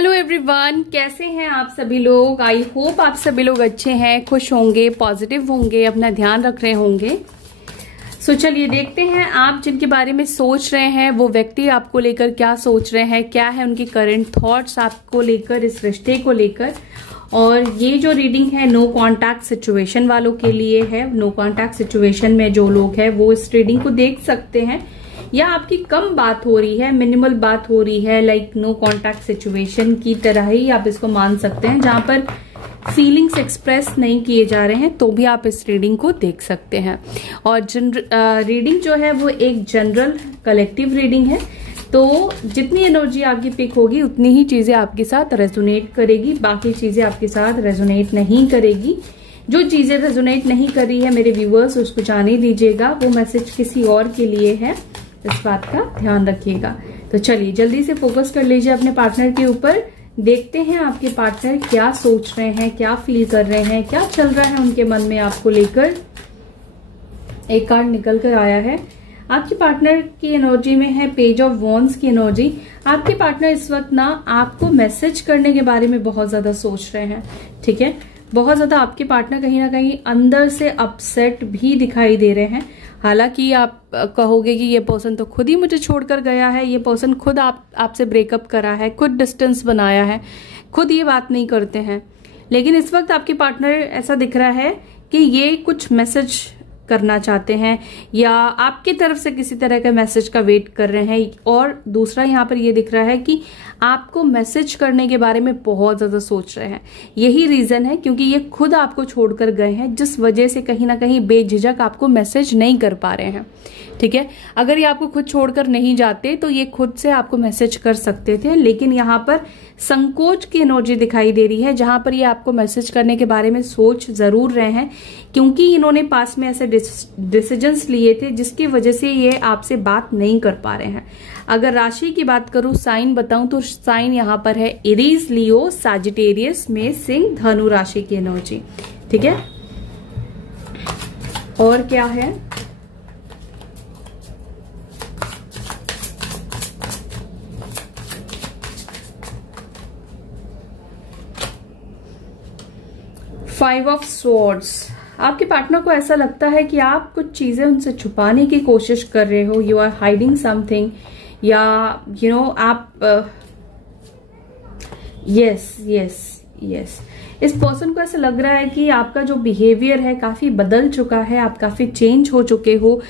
Hello everyone, कैसे हैं आप सभी लोग। आई होप आप सभी लोग अच्छे हैं, खुश होंगे, पॉजिटिव होंगे, अपना ध्यान रख रहे होंगे। सो चलिए देखते हैं आप जिनके बारे में सोच रहे हैं वो व्यक्ति आपको लेकर क्या सोच रहे हैं, क्या है उनकी करंट थॉट्स आपको लेकर, इस रिश्ते को लेकर। और ये जो रीडिंग है नो कॉन्टैक्ट सिचुएशन वालों के लिए है। नो कॉन्टैक्ट सिचुएशन में जो लोग हैं वो इस रीडिंग को देख सकते हैं, या आपकी कम बात हो रही है, मिनिमल बात हो रही है, लाइक नो कॉन्टैक्ट सिचुएशन की तरह ही आप इसको मान सकते हैं, जहां पर फीलिंग्स एक्सप्रेस नहीं किए जा रहे हैं, तो भी आप इस रीडिंग को देख सकते हैं। और रीडिंग जो है वो एक जनरल कलेक्टिव रीडिंग है, तो जितनी एनर्जी आपकी पिक होगी उतनी ही चीजें आपके साथ रेजोनेट करेगी, बाकी चीजें आपके साथ रेजोनेट नहीं करेगी। जो चीजें रेजोनेट नहीं कर रही है मेरे व्यूअर्स, उसको जाने दीजिएगा, वो मैसेज किसी और के लिए है, इस बात का ध्यान रखिएगा। तो चलिए जल्दी से फोकस कर लीजिए अपने पार्टनर के ऊपर। देखते हैं आपके पार्टनर क्या सोच रहे हैं, क्या फील कर रहे हैं, क्या चल रहा है उनके मन में आपको लेकर। एक कार्ड निकल कर आया है, आपके पार्टनर की एनर्जी में है पेज ऑफ वॉन्ड्स की एनर्जी। आपके पार्टनर इस वक्त ना आपको मैसेज करने के बारे में बहुत ज्यादा सोच रहे हैं, ठीक है। बहुत ज्यादा आपके पार्टनर कहीं ना कहीं अंदर से अपसेट भी दिखाई दे रहे हैं। हालांकि आप कहोगे कि ये पर्सन तो खुद ही मुझे छोड़कर गया है, ये पर्सन खुद आपसे ब्रेकअप करा है, खुद डिस्टेंस बनाया है, खुद ये बात नहीं करते हैं। लेकिन इस वक्त आपके पार्टनर ऐसा दिख रहा है कि ये कुछ मैसेज करना चाहते हैं, या आपकी तरफ से किसी तरह का मैसेज का वेट कर रहे हैं। और दूसरा यहाँ पर ये दिख रहा है कि आपको मैसेज करने के बारे में बहुत ज्यादा सोच रहे हैं। यही रीजन है क्योंकि ये खुद आपको छोड़कर गए हैं, जिस वजह से कहीं ना कहीं बेझिझक आपको मैसेज नहीं कर पा रहे हैं, ठीक है। अगर ये आपको खुद छोड़कर नहीं जाते तो ये खुद से आपको मैसेज कर सकते थे, लेकिन यहाँ पर संकोच की एनर्जी दिखाई दे रही है, जहां पर ये आपको मैसेज करने के बारे में सोच जरूर रहे हैं, क्योंकि इन्होंने पास में ऐसे डिसीजंस लिए थे जिसकी वजह से ये आपसे बात नहीं कर पा रहे हैं। अगर राशि की बात करूं, साइन बताऊं तो साइन यहाँ पर है एरीज, लियो, सैजिटेरियस में सिंह, धनु राशि की एनर्जी, ठीक है। और क्या है, फाइव ऑफ स्वॉर्ड्स। आपके पार्टनर को ऐसा लगता है कि आप कुछ चीजें उनसे छुपाने की कोशिश कर रहे हो, यू आर हाइडिंग समथिंग, या यू नो आप यस इस पर्सन को ऐसा लग रहा है कि आपका जो बिहेवियर है काफी बदल चुका है, आप काफी चेंज हो चुके हो,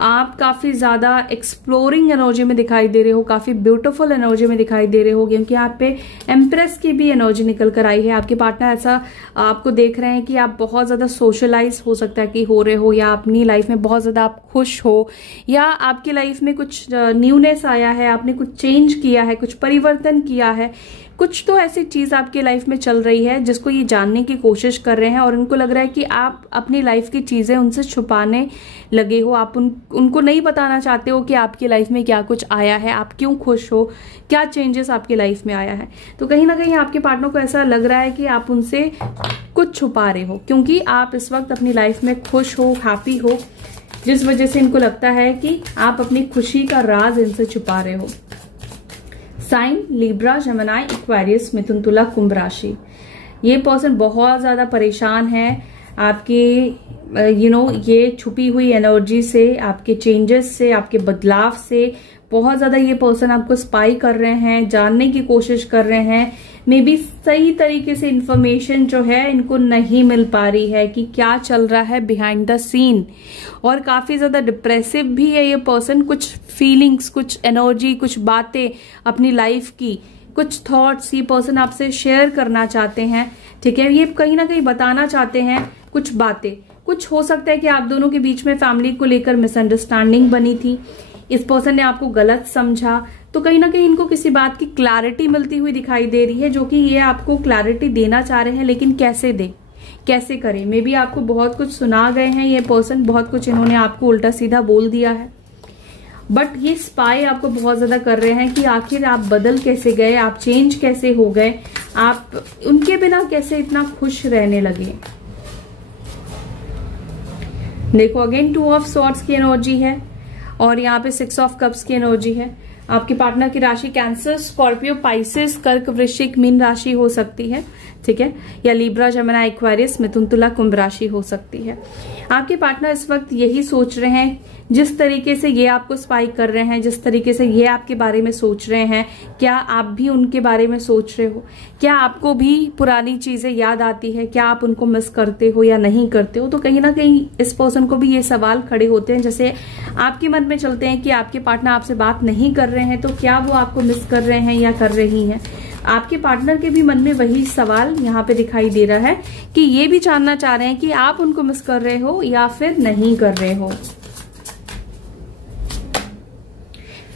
आप काफी ज्यादा एक्सप्लोरिंग एनर्जी में दिखाई दे रहे हो, काफी ब्यूटीफुल एनर्जी में दिखाई दे रहे हो, क्योंकि आप पे एम्प्रेस की भी एनर्जी निकल कर आई है। आपके पार्टनर ऐसा आपको देख रहे हैं कि आप बहुत ज्यादा सोशलाइज हो सकता है कि हो रहे हो, या अपनी लाइफ में बहुत ज्यादा आप खुश हो, या आपकी लाइफ में कुछ न्यूनेस आया है, आपने कुछ चेंज किया है, कुछ परिवर्तन किया है, कुछ तो ऐसी चीज आपकी लाइफ में चल रही है जिसको ये जानने की कोशिश कर रहे हैं। और उनको लग रहा है कि आप अपनी लाइफ की चीजें उनसे छुपाने लगे हो, आप उनको नहीं बताना चाहते हो कि आपकी लाइफ में क्या कुछ आया है, आप क्यों खुश हो, क्या चेंजेस आपकी लाइफ में आया है। तो कहीं ना कहीं आपके पार्टनर को ऐसा लग रहा है कि आप उनसे कुछ छुपा रहे हो, क्योंकि आप इस वक्त अपनी लाइफ में खुश हो, हैप्पी हो, जिस वजह से इनको लगता है कि आप अपनी खुशी का राज इनसे छुपा रहे हो। साइन लिब्रा, जेमिनी, एक्वेरियस, मिथुन, तुला, कुंभ राशि। ये पर्सन बहुत ज्यादा परेशान है आपके ये छुपी हुई एनर्जी से, आपके चेंजेस से, आपके बदलाव से। बहुत ज्यादा ये पर्सन आपको स्पाई कर रहे हैं, जानने की कोशिश कर रहे हैं। मे बी सही तरीके से इंफॉर्मेशन जो है इनको नहीं मिल पा रही है कि क्या चल रहा है बिहाइंड द सीन। और काफी ज्यादा डिप्रेसिव भी है ये पर्सन। कुछ फीलिंग्स, कुछ एनर्जी, कुछ बातें अपनी लाइफ की, कुछ थॉट्स ये पर्सन आपसे शेयर करना चाहते हैं, ठीक है। ये कहीं ना कहीं बताना चाहते हैं कुछ बातें। कुछ हो सकता है कि आप दोनों के बीच में फैमिली को लेकर मिसअंडरस्टैंडिंग बनी थी, इस पर्सन ने आपको गलत समझा, तो कहीं ना कहीं इनको किसी बात की क्लैरिटी मिलती हुई दिखाई दे रही है, जो कि ये आपको क्लैरिटी देना चाह रहे हैं, लेकिन कैसे दे, कैसे करें। मे बी आपको बहुत कुछ सुना गए हैं ये पर्सन, बहुत कुछ इन्होंने आपको उल्टा सीधा बोल दिया है, बट ये स्पाई आपको बहुत ज्यादा कर रहे हैं कि आखिर आप बदल कैसे गए, आप चेंज कैसे हो गए, आप उनके बिना कैसे इतना खुश रहने लगे। देखो अगेन 2 ऑफ स्वॉर्ड्स की एनर्जी है, और यहाँ पे 6 ऑफ कप्स की एनर्जी है। आपके पार्टनर की राशि कैंसर, स्कॉर्पियो, पाइसेस, कर्क, वृश्चिक, मीन राशि हो सकती है, ठीक है, या लिब्रा, जमुना, एक्वेरियस, मिथुन, तुला, कुंभ राशि हो सकती है। आपके पार्टनर इस वक्त यही सोच रहे हैं, जिस तरीके से ये आपको स्पाई कर रहे हैं, जिस तरीके से ये आपके बारे में सोच रहे हैं, क्या आप भी उनके बारे में सोच रहे हो? क्या आपको भी पुरानी चीजें याद आती है? क्या आप उनको मिस करते हो या नहीं करते हो? तो कहीं ना कहीं इस पर्सन को भी ये सवाल खड़े होते हैं, जैसे आपके मन में चलते हैं कि आपके पार्टनर आपसे बात नहीं कर रहे हैं, तो क्या वो आपको मिस कर रहे हैं या कर रही हैं? आपके पार्टनर के भी मन में वही सवाल यहाँ पे दिखाई दे रहा है कि ये भी जानना चाह रहे हैं कि आप उनको मिस कर रहे हो या फिर नहीं कर रहे हो।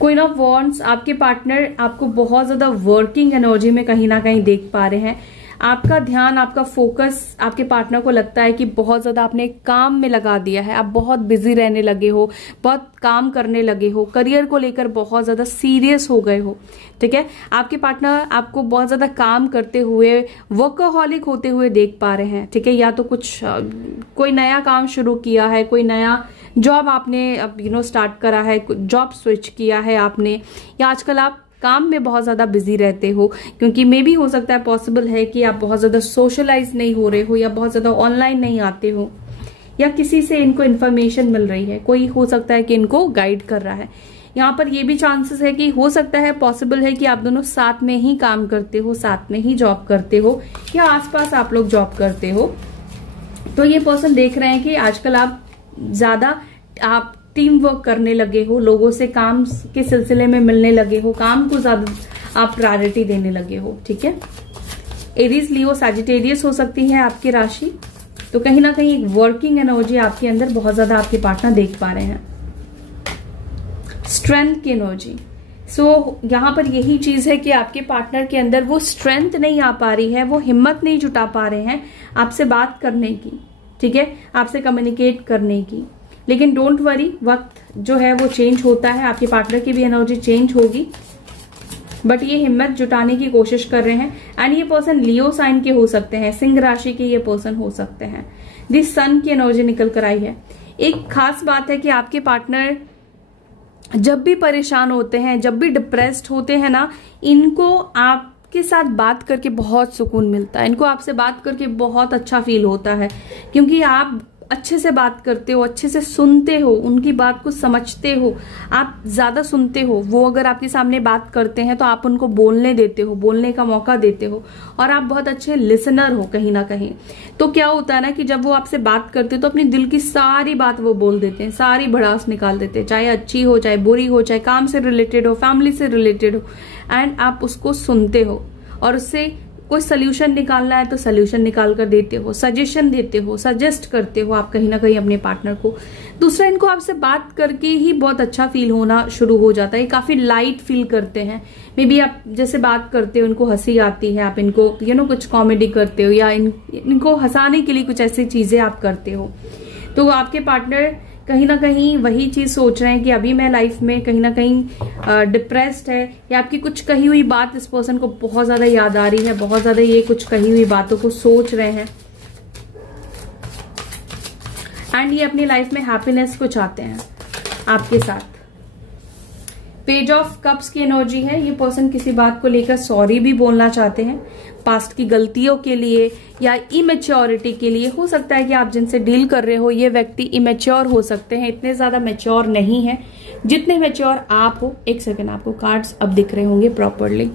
क्वीन ऑफ वॉन्ड्स, आपके पार्टनर आपको बहुत ज्यादा वर्किंग एनर्जी में कहीं ना कहीं देख पा रहे हैं। आपका ध्यान, आपका फोकस, आपके पार्टनर को लगता है कि बहुत ज्यादा आपने काम में लगा दिया है, आप बहुत बिजी रहने लगे हो, बहुत काम करने लगे हो, करियर को लेकर बहुत ज्यादा सीरियस हो गए हो, ठीक है। आपके पार्टनर आपको बहुत ज्यादा काम करते हुए, वर्कहॉलिक होते हुए देख पा रहे हैं, ठीक है। या तो कोई नया काम शुरू किया है, कोई नया जॉब आपने स्टार्ट करा है, जॉब स्विच किया है आपने, या आजकल आप काम में बहुत ज्यादा बिजी रहते हो, क्योंकि मे भी हो सकता है, पॉसिबल है कि आप बहुत ज्यादा सोशलाइज नहीं हो रहे हो या बहुत ज्यादा ऑनलाइन नहीं आते हो, या किसी से इनको इन्फॉर्मेशन मिल रही है, कोई हो सकता है कि इनको गाइड कर रहा है। यहाँ पर ये भी चांसेस है कि हो सकता है, पॉसिबल है कि आप दोनों साथ में ही काम करते हो, साथ में ही जॉब करते हो, या आसपास आप लोग जॉब करते हो। तो ये पर्सन देख रहे हैं कि आजकल आप ज्यादा टीम वर्क करने लगे हो, लोगों से काम के सिलसिले में मिलने लगे हो, काम को ज्यादा आप प्रायोरिटी देने लगे हो, ठीक है। एरीज, लियो, सैजिटेरियस हो सकती है आपकी राशि। तो कहीं ना कहीं एक वर्किंग एनर्जी आपके अंदर बहुत ज्यादा आपके पार्टनर देख पा रहे हैं। स्ट्रेंथ की एनर्जी, यहाँ पर यही चीज है कि आपके पार्टनर के अंदर वो स्ट्रेंथ नहीं आ पा रही है, वो हिम्मत नहीं जुटा पा रहे हैं आपसे बात करने की, ठीक है, आपसे कम्युनिकेट करने की। लेकिन डोंट वरी, वक्त जो है वो चेंज होता है, आपके पार्टनर की भी एनर्जी चेंज होगी, बट ये हिम्मत जुटाने की कोशिश कर रहे हैं। एंड ये पर्सन लियो साइन के हो सकते हैं, सिंह राशि के ये पर्सन हो सकते हैं। दिस सन की एनर्जी निकल कर आई है। एक खास बात है कि आपके पार्टनर जब भी परेशान होते हैं, जब भी डिप्रेस्ड होते हैं ना, इनको आपके साथ बात करके बहुत सुकून मिलता है, इनको आपसे बात करके बहुत अच्छा फील होता है, क्योंकि आप अच्छे से बात करते हो, अच्छे से सुनते हो, उनकी बात को समझते हो, आप ज्यादा सुनते हो। वो अगर आपके सामने बात करते हैं तो आप उनको बोलने देते हो, बोलने का मौका देते हो, और आप बहुत अच्छे लिसनर हो कहीं ना कहीं। तो क्या होता है ना कि जब वो आपसे बात करते हो तो अपनी दिल की सारी बात वो बोल देते हैं, सारी भड़ास निकाल देते हैं, चाहे अच्छी हो, चाहे बुरी हो, चाहे काम से रिलेटेड हो, फैमिली से रिलेटेड हो, एंड आप उसको सुनते हो और उससे कोई सोल्यूशन निकालना है तो सोल्यूशन निकाल कर देते हो, सजेशन देते हो, सजेस्ट करते हो आप कहीं ना कहीं अपने पार्टनर को। दूसरा, इनको आपसे बात करके ही बहुत अच्छा फील होना शुरू हो जाता है, काफी लाइट फील करते हैं। मे बी आप जैसे बात करते हो, इनको हंसी आती है, आप इनको कुछ कॉमेडी करते हो, या इनको हंसाने के लिए कुछ ऐसी चीजें आप करते हो। तो आपके पार्टनर कहीं ना कहीं वही चीज सोच रहे हैं कि अभी मैं लाइफ में कहीं ना कहीं डिप्रेस्ड है, या आपकी कुछ कही हुई बात इस पर्सन को बहुत ज्यादा याद आ रही है, बहुत ज्यादा ये कुछ कही हुई बातों को सोच रहे हैं, एंड ये अपनी लाइफ में हैप्पीनेस को चाहते हैं आपके साथ। पेज ऑफ कप्स की एनर्जी है। ये पर्सन किसी बात को लेकर सॉरी भी बोलना चाहते हैं, पास्ट की गलतियों के लिए या इमेच्योरिटी के लिए। हो सकता है कि आप जिनसे डील कर रहे हो ये व्यक्ति इमेच्योर हो सकते हैं, इतने ज्यादा मैच्योर नहीं है जितने मैच्योर आप हो। एक सेकेंड, आपको कार्ड्स अब दिख रहे होंगे प्रॉपरली।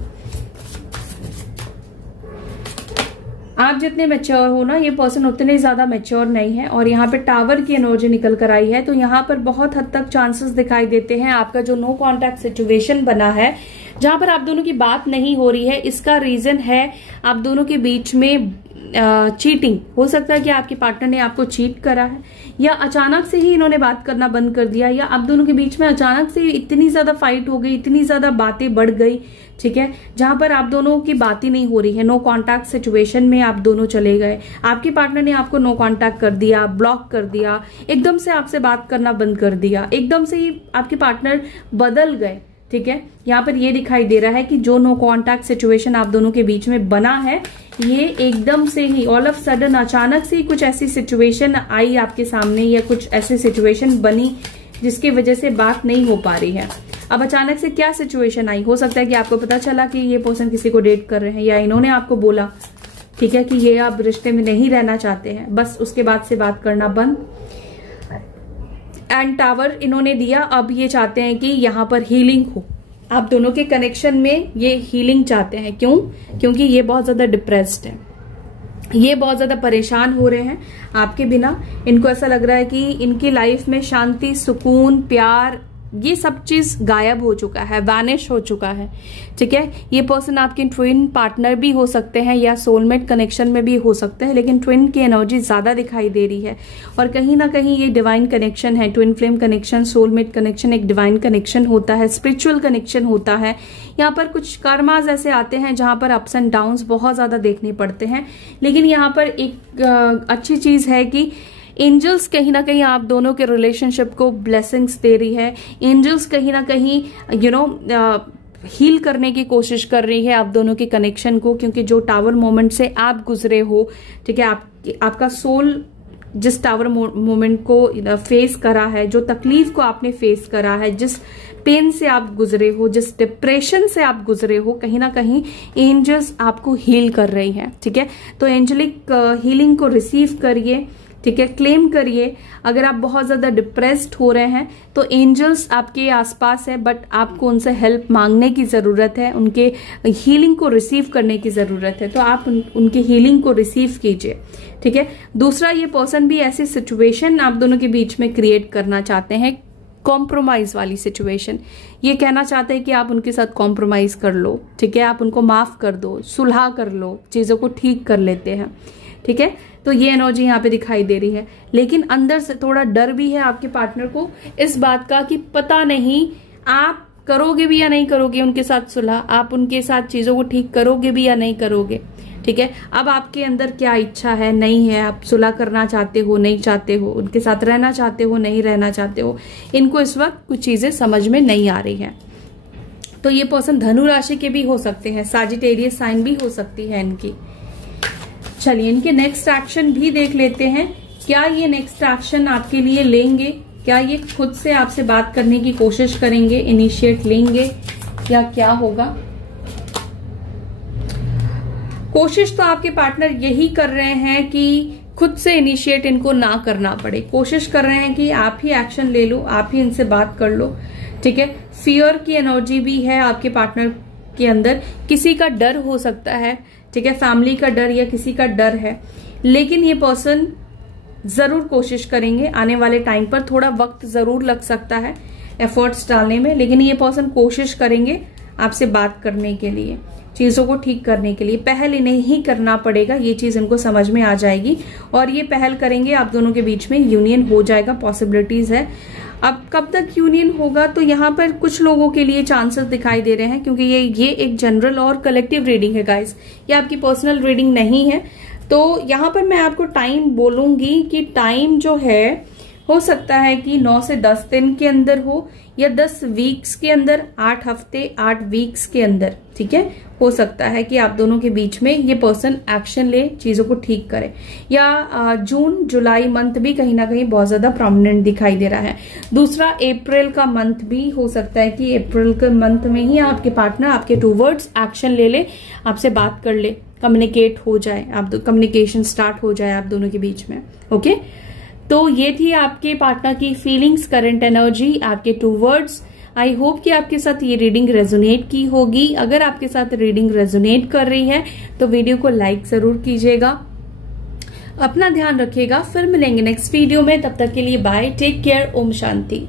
आप जितने मैच्योर हो ना, ये पर्सन उतने ज्यादा मैच्योर नहीं है। और यहाँ पे टावर की एनर्जी निकल कर आई है, तो यहाँ पर बहुत हद तक चांसेस दिखाई देते हैं आपका जो नो कॉन्टैक्ट सिचुएशन बना है, जहां पर आप दोनों की बात नहीं हो रही है, इसका रीजन है आप दोनों के बीच में चीटिंग। हो सकता है कि आपके पार्टनर ने आपको चीट करा है, या अचानक से ही इन्होंने बात करना बंद कर दिया, या आप दोनों के बीच में अचानक से इतनी ज्यादा फाइट हो गई, इतनी ज्यादा बातें बढ़ गई, ठीक है, जहां पर आप दोनों की बात ही नहीं हो रही है। नो कॉन्टैक्ट सिचुएशन में आप दोनों चले गए, आपके पार्टनर ने आपको नो कॉन्टैक्ट कर दिया, ब्लॉक कर दिया, एकदम से आपसे बात करना बंद कर दिया, एकदम से ही आपके पार्टनर बदल गए, ठीक है। यहाँ पर ये दिखाई दे रहा है कि जो नो कॉन्टैक्ट सिचुएशन आप दोनों के बीच में बना है, ये एकदम से ही ऑल ऑफ सडन अचानक से ही कुछ ऐसी सिचुएशन आई आपके सामने, या कुछ ऐसी सिचुएशन बनी जिसकी वजह से बात नहीं हो पा रही है। अब अचानक से क्या सिचुएशन आई, हो सकता है कि आपको पता चला कि ये पर्सन किसी को डेट कर रहे हैं, या इन्होंने आपको बोला, ठीक है, कि ये आप रिश्ते में नहीं रहना चाहते हैं, बस उसके बाद से बात करना बंद। एंड टावर इन्होंने दिया, अब ये चाहते हैं कि यहाँ पर हीलिंग हो, आप दोनों के कनेक्शन में ये हीलिंग चाहते हैं। क्यों? क्योंकि ये बहुत ज्यादा डिप्रेस्ड है, ये बहुत ज्यादा परेशान हो रहे हैं आपके बिना। इनको ऐसा लग रहा है कि इनकी लाइफ में शांति, सुकून, प्यार, ये सब चीज गायब हो चुका है, वैनिश हो चुका है, ठीक है। ये पर्सन आपके ट्विन पार्टनर भी हो सकते हैं या सोलमेट कनेक्शन में भी हो सकते हैं, लेकिन ट्विन की एनर्जी ज्यादा दिखाई दे रही है। और कहीं ना कहीं ये डिवाइन कनेक्शन है, twin flame connection, soulmate connection एक डिवाइन कनेक्शन होता है, स्पिरिचुअल कनेक्शन होता है। यहाँ पर कुछ कर्मास ऐसे आते हैं जहां पर अप्स एंड डाउन्स बहुत ज्यादा देखने पड़ते हैं, लेकिन यहाँ पर एक अच्छी चीज है कि एंजल्स कहीं ना कहीं आप दोनों के रिलेशनशिप को ब्लेसिंग्स दे रही है। एंजल्स कहीं ना कहीं हील करने की कोशिश कर रही है आप दोनों के कनेक्शन को, क्योंकि जो टावर मोमेंट से आप गुजरे हो, ठीक है, आपका सोल जिस टावर मोमेंट को फेस करा है, जो तकलीफ को आपने फेस करा है, जिस पेन से आप गुजरे हो, जिस डिप्रेशन से आप गुजरे हो, कहीं ना कहीं एंजल्स आपको हील कर रही हैं, ठीक है। तो एंजेलिक हीलिंग को रिसीव करिए, ठीक है, क्लेम करिए। अगर आप बहुत ज्यादा डिप्रेस्ड हो रहे हैं तो एंजल्स आपके आसपास है, बट आपको उनसे हेल्प मांगने की जरूरत है, उनके हीलिंग को रिसीव करने की जरूरत है, तो आप उनकी हीलिंग को रिसीव कीजिए, ठीक है। दूसरा, ये पर्सन भी ऐसी सिचुएशन आप दोनों के बीच में क्रिएट करना चाहते हैं, कॉम्प्रोमाइज वाली सिचुएशन। ये कहना चाहते हैं कि आप उनके साथ कॉम्प्रोमाइज कर लो, ठीक है, आप उनको माफ कर दो, सुलह कर लो, चीजों को ठीक कर लेते हैं, ठीक है। तो ये एनर्जी यहाँ पे दिखाई दे रही है, लेकिन अंदर से थोड़ा डर भी है आपके पार्टनर को इस बात का कि पता नहीं आप करोगे भी या नहीं करोगे उनके साथ सुलह, आप उनके साथ चीजों को ठीक करोगे भी या नहीं करोगे, ठीक है। अब आपके अंदर क्या इच्छा है, नहीं है, आप सुलह करना चाहते हो, नहीं चाहते हो, उनके साथ रहना चाहते हो, नहीं रहना चाहते हो, इनको इस वक्त कुछ चीजें समझ में नहीं आ रही है। तो ये पर्सन धनु राशि के भी हो सकते हैं, सैजिटेरियस साइन भी हो सकती है इनकी। चलिए इनके नेक्स्ट एक्शन भी देख लेते हैं। क्या ये नेक्स्ट एक्शन आपके लिए लेंगे? क्या ये खुद से आपसे बात करने की कोशिश करेंगे, इनिशिएट लेंगे, या क्या होगा? कोशिश तो आपके पार्टनर यही कर रहे हैं कि खुद से इनिशिएट इनको ना करना पड़े। कोशिश कर रहे हैं कि आप ही एक्शन ले लो, आप ही इनसे बात कर लो, ठीक है। फियर की एनर्जी भी है आपके पार्टनर के अंदर, किसी का डर हो सकता है, ठीक है, फैमिली का डर या किसी का डर है, लेकिन ये पर्सन जरूर कोशिश करेंगे। आने वाले टाइम पर थोड़ा वक्त जरूर लग सकता है एफर्ट्स डालने में, लेकिन ये पर्सन कोशिश करेंगे आपसे बात करने के लिए, चीजों को ठीक करने के लिए। पहल इन्हें ही करना पड़ेगा, ये चीज इनको समझ में आ जाएगी और ये पहल करेंगे, आप दोनों के बीच में यूनियन हो जाएगा, पॉसिबिलिटीज है। अब कब तक यूनियन होगा, तो यहाँ पर कुछ लोगों के लिए चांसेस दिखाई दे रहे हैं, क्योंकि ये एक जनरल और कलेक्टिव रीडिंग है गाइस, ये आपकी पर्सनल रीडिंग नहीं है। तो यहाँ पर मैं आपको टाइम बोलूंगी कि टाइम जो है हो सकता है कि 9 से 10 दिन के अंदर हो, या 10 वीक्स के अंदर, 8 हफ्ते 8 वीक्स के अंदर, ठीक है। हो सकता है कि आप दोनों के बीच में ये पर्सन एक्शन ले, चीजों को ठीक करे, या जून जुलाई मंथ भी कहीं ना कहीं बहुत ज्यादा प्रोमिनेंट दिखाई दे रहा है। दूसरा, अप्रैल का मंथ भी हो सकता है कि अप्रैल के मंथ में ही आपके पार्टनर आपके टूवर्ड्स एक्शन ले, आपसे बात कर ले, कम्युनिकेट हो जाए, आप कम्युनिकेशन स्टार्ट हो जाए आप दोनों के बीच में, ओके। तो ये थी आपके पार्टनर की फीलिंग्स, करंट एनर्जी आपके टूवर्ड्स। आई होप कि आपके साथ ये रीडिंग रेजोनेट की होगी। अगर आपके साथ रीडिंग रेजोनेट कर रही है तो वीडियो को लाइक जरूर कीजिएगा, अपना ध्यान रखिएगा। फिर मिलेंगे नेक्स्ट वीडियो में, तब तक के लिए bye, take care, Om Shanti.